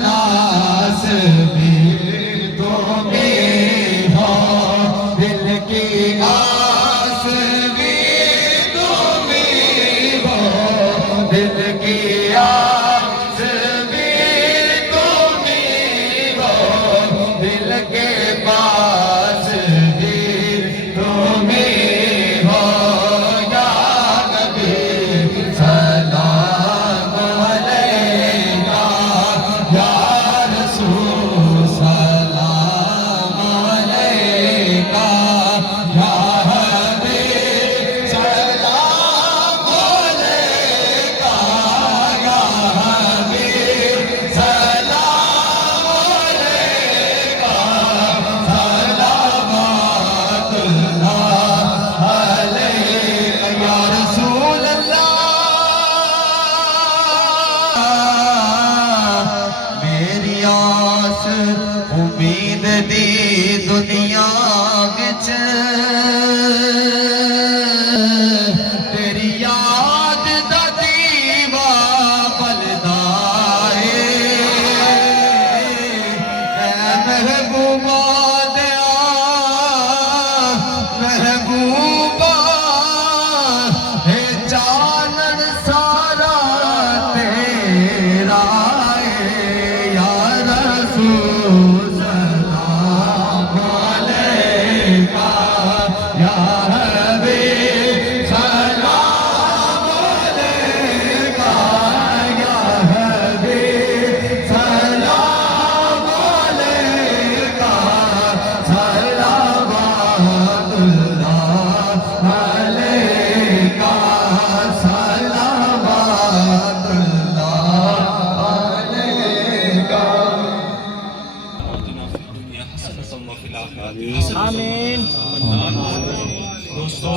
ناز بھی تمہیں ہو، دل کی آس بھی تمہیں ہو، دل کی آس بھی تمہیں ہو، دل کے پاس بھی تمہیں ہو، یا نبی سلام علیکہ، یا رسول سلام علیکہ، یا حبیب سلام علیکہ، یا حبیب سلام علیکہ، صلوات اللہ علیکہ، یا رسول اللہ۔ میری آس امید دی دنیا وچ تیری یاد دا دیوا بلدا اے، اے محبوبا دیا محبوبا، ہے چانن سارا تیرا اے، یا رسول سلام علیکہ، یا حبیب سلام علیکہ، یا حبیب سلام علیکہ، صلوات اللہ علیکہ، صلوات اللہ علیکہ۔ آمین۔ دوستو